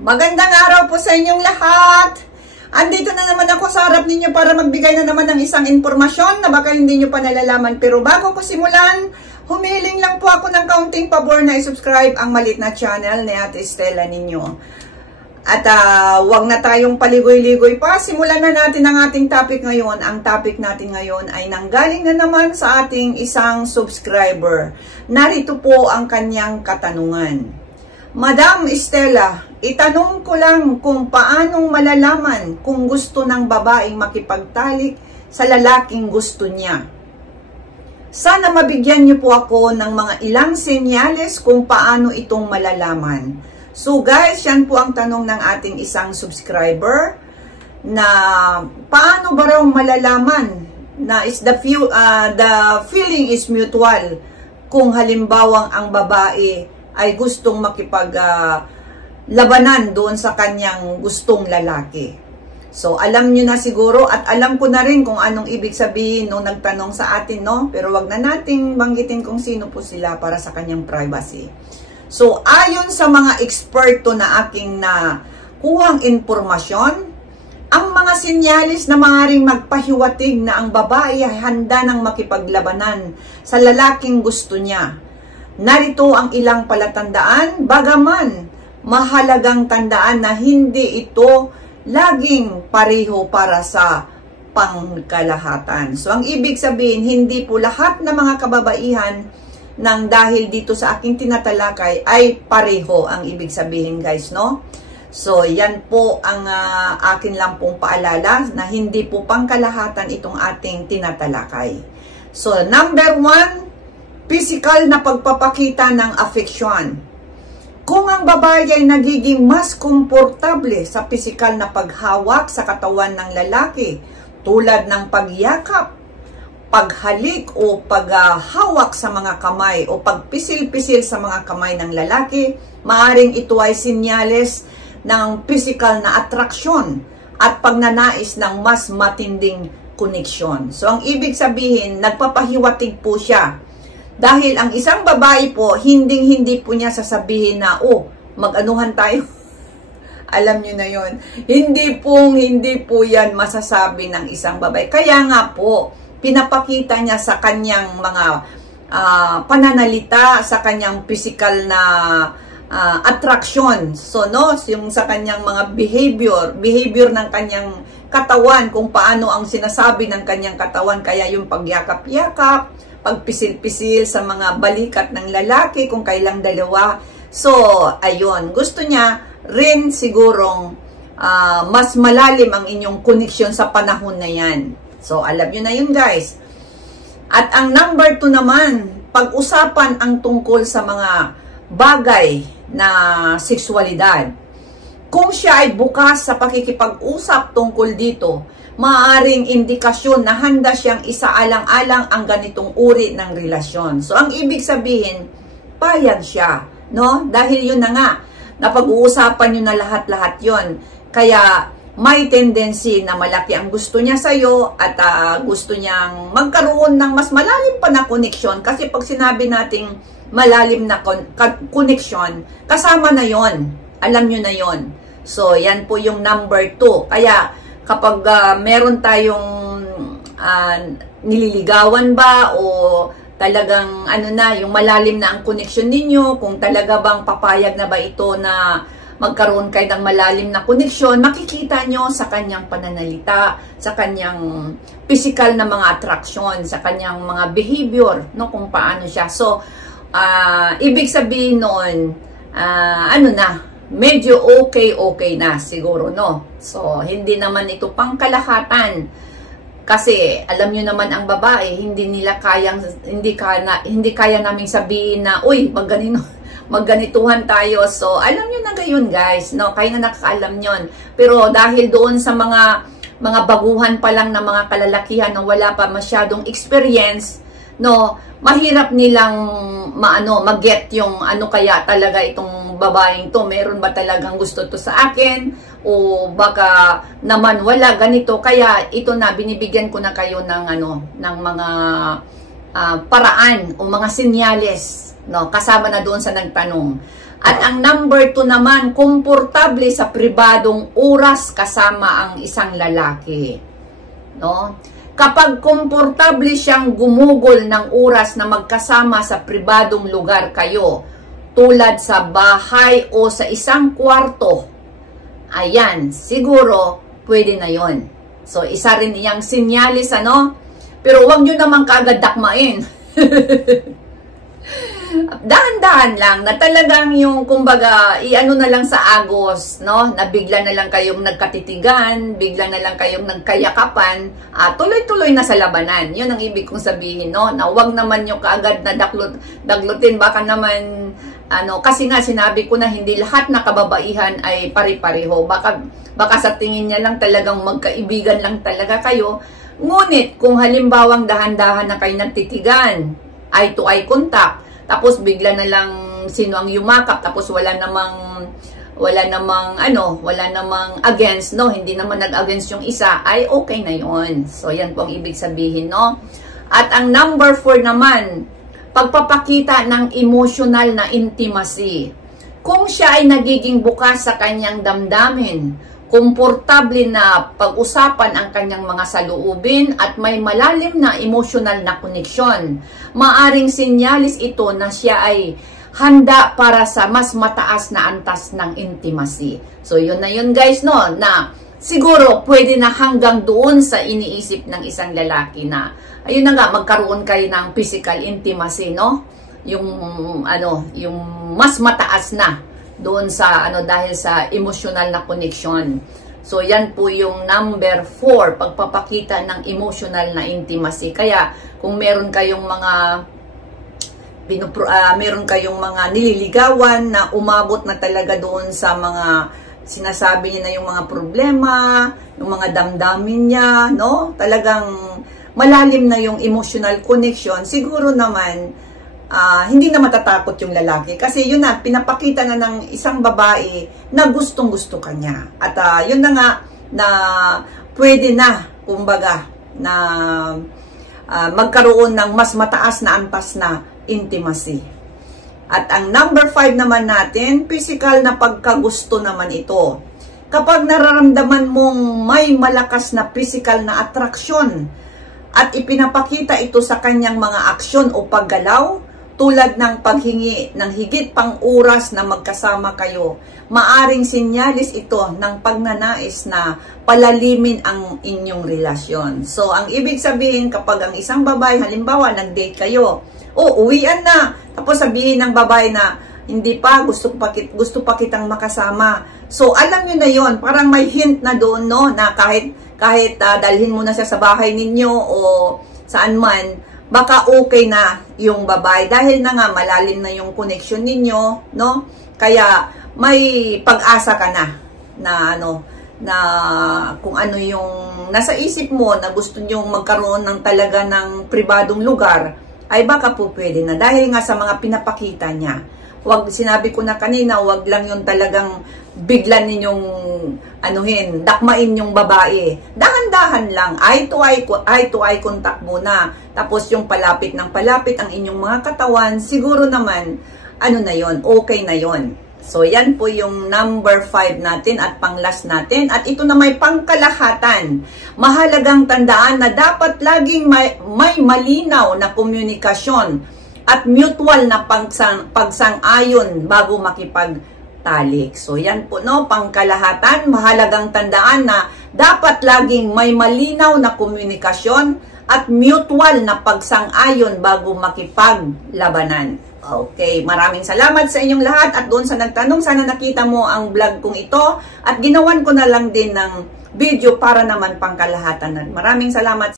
Magandang araw po sa inyong lahat. Andito na naman ako sa harap ninyo para magbigay na naman ng isang impormasyon na baka hindi nyo pa nalalaman. Pero bago ko simulan, humiling lang po ako ng kaunting pabor na i-subscribe ang maliit na channel ni Ate Stella ninyo. At wag na tayong paligoy-ligoy pa. Simulan na natin ang ating topic ngayon. Ang topic natin ngayon ay nanggaling na naman sa ating isang subscriber. Narito po ang kanyang katanungan. Madam Stella, itanong ko lang kung paanong malalaman kung gusto ng babaeng makipagtalik sa lalaking gusto niya. Sana mabigyan niyo po ako ng mga ilang senyales kung paano itong malalaman. So guys, yan po ang tanong ng ating isang subscriber na paano ba raw malalaman na the feeling is mutual kung halimbawang ang babae ay gustong makipaglabanan doon sa kanyang gustong lalaki. So, alam nyo na siguro at alam ko na rin kung anong ibig sabihin nung nagtanong sa atin, no? Pero wag na nating banggitin kung sino po sila para sa kanyang privacy. So, ayon sa mga eksperto na aking nakuhang impormasyon, ang mga sinyalis na maaaring magpahiwatig na ang babae ay handa ng makipaglabanan sa lalaking gusto niya. Narito ang ilang palatandaan, bagaman mahalagang tandaan na hindi ito laging pareho para sa pangkalahatan. So, ang ibig sabihin, hindi po lahat ng mga kababaihan nang dahil dito sa aking tinatalakay ay pareho ang ibig sabihin, guys, no? So, yan po ang akin lang pong paalala na hindi po pangkalahatan itong ating tinatalakay. So, number 1, physical na pagpapakita ng affection. Kung ang babae ay nagiging mas komportable sa physical na paghawak sa katawan ng lalaki, tulad ng pagyakap, paghalik o paghawak sa mga kamay o pagpisil-pisil sa mga kamay ng lalaki, maaring ito ay sinyales ng physical na atraksyon at pagnanais ng mas matinding koneksyon. So, ang ibig sabihin, nagpapahiwatig po siya. Dahil ang isang babae po, hindi po niya sasabihin na, oh, mag-anuhan tayo. Alam niyo na yon. Hindi po yan masasabi ng isang babae. Kaya nga po, pinapakita niya sa kanyang mga pananalita, sa kanyang physical na attraction. So, no, yung sa kanyang mga behavior ng kanyang katawan, kung paano ang sinasabi ng kanyang katawan. Kaya yung pagyakap-yakap, pagpisil-pisil sa mga balikat ng lalaki kung kailang dalawa. So, ayun. Gusto niya rin sigurong mas malalim ang inyong connection sa panahon na yan. So, alam nyo na yun, guys. At ang number 2 naman, pag-usapan ang tungkol sa mga bagay na sexualidad. Kung siya ay bukas sa pakikipag-usap tungkol dito, maaaring indikasyon na handa siyang isaalang-alang ang ganitong uri ng relasyon. So, ang ibig sabihin, payag siya, no? Dahil yun na nga, napag-uusapan nyo na lahat-lahat yun. Kaya, may tendency na malaki ang gusto niya sa'yo at gusto niyang magkaroon ng mas malalim pa na koneksyon. Kasi pag sinabi nating malalim na koneksyon, kasama na yon. Alam nyo na yon. So, yan po yung number 2. Kaya, kapag meron tayong nililigawan ba o talagang yung malalim na ang connection ninyo, kung talaga bang papayag na ba ito na magkaroon kayo ng malalim na connection, makikita nyo sa kanyang pananalita, sa kanyang physical na mga attraction, sa kanyang mga behavior, no, kung paano siya. So, ibig sabihin noon, medyo okay na siguro, no? So, hindi naman ito pangkalahatan. Kasi, alam nyo naman ang babae, hindi kaya naming sabihin na, uy, magganituhan tayo. So, alam nyo na gayon, guys, no? Kayo na nakakaalam nyon. Pero, dahil doon sa mga baguhan pa lang na mga kalalakihan na wala pa masyadong experience, no, mahirap nilang mag-get yung kaya talaga itong babaeng to, meron ba talagang gusto to sa akin o baka naman wala ganito. Kaya ito na, binibigyan ko na kayo ng ng mga paraan o mga senyales No, kasama na doon sa nagtanong. At ang number 2 naman, komportable sa pribadong oras kasama ang isang lalaki. No? Kapag komportable siyang gumugol ng oras na magkasama sa pribadong lugar kayo, tulad sa bahay o sa isang kwarto, ayan, siguro pwede na yon. So, isa rin iyang sinyalis, ano? Pero huwag nyo naman kaagad dakmain. Dahan-dahan lang na talagang yung kumbaga iano na lang sa agos, no, na bigla na lang kayong nagkatitigan, bigla na lang kayong nagkayakapan, tuloy-tuloy na sa labanan. Yun ang ibig kong sabihin, no, na wag naman yung kaagad na daglutin, baka naman ano, kasi nga sinabi ko na hindi lahat na kababaihan ay pari-pareho, baka sa tingin niya lang talagang magkaibigan lang talaga kayo. Ngunit kung halimbawang dahan-dahan na kayo nagtitigan, eye to eye contact, tapos bigla na lang sino ang yumakap, tapos wala namang against, no, hindi naman nag-against yung isa, ay okay na yon. So yan po ang ibig sabihin, no. At ang number 4 naman, pagpapakita ng emotional na intimacy. Kung siya ay nagiging bukas sa kanyang damdamin, komportable na pag-usapan ang kanyang mga saloobin at may malalim na emotional na koneksyon, maaring sinyalis ito na siya ay handa para sa mas mataas na antas ng intimacy. So yun na yun guys, no, na siguro pwede na hanggang doon sa iniisip ng isang lalaki na ayun na nga, magkaroon kayo ng physical intimacy, no? Yung yung mas mataas na doon sa dahil sa emotional na connection. So yan po yung number 4, pagpapakita ng emotional na intimacy. Kaya kung meron kayong mga nililigawan na umabot na talaga doon sa mga sinasabi niya na yung mga problema, yung mga damdamin niya, no? Talagang malalim na yung emotional connection, siguro naman hindi na matatakot yung lalaki. Kasi yun na, pinapakita na ng isang babae na gustong-gusto ka niya. At yun na nga, na pwede na, kumbaga, na magkaroon ng mas mataas na antas na intimacy. At ang number 5 naman natin, physical na pagkagusto naman ito. Kapag nararamdaman mong may malakas na physical na attraction at ipinapakita ito sa kanyang mga aksyon o paggalaw, tulad ng paghingi ng higit pang oras na magkasama kayo, maaring sinyalis ito ng pagnanais na palalimin ang inyong relasyon. So, ang ibig sabihin, kapag ang isang babae, halimbawa, nag-date kayo, uwian na, tapos sabihin ng babae na, hindi pa, gusto pa kitang makasama. So, alam nyo na yon, parang may hint na doon, no, na kahit dalhin mo na siya sa bahay ninyo o saan man, baka okay na yung babae dahil na nga malalim na yung connection ninyo, no? Kaya may pag-asa ka na na kung ano yung nasa isip mo na gusto nyo magkaroon ng talaga ng pribadong lugar, ay baka po pwede na dahil nga sa mga pinapakita niya. Sinabi ko na kanina, wag lang yung talagang biglan ninyong dakmain yung babae. Dahan-dahan lang, eye to eye contact muna. Tapos yung palapit ng palapit ang inyong mga katawan, siguro naman, na yon, okay na yon. So yan po yung number 5 natin at pang-last natin. At ito na may pangkalahatan. Mahalagang tandaan na dapat laging may malinaw na komunikasyon at mutual na pagsang-ayon bago makipagtalik. So yan po, no, pangkalahatan, mahalagang tandaan na dapat laging may malinaw na komunikasyon at mutual na pagsang-ayon bago makipaglabanan. Okay, maraming salamat sa inyong lahat at doon sa nagtanong, sana nakita mo ang vlog kong ito at ginawan ko na lang din ng video para naman pangkalahatan. Maraming salamat.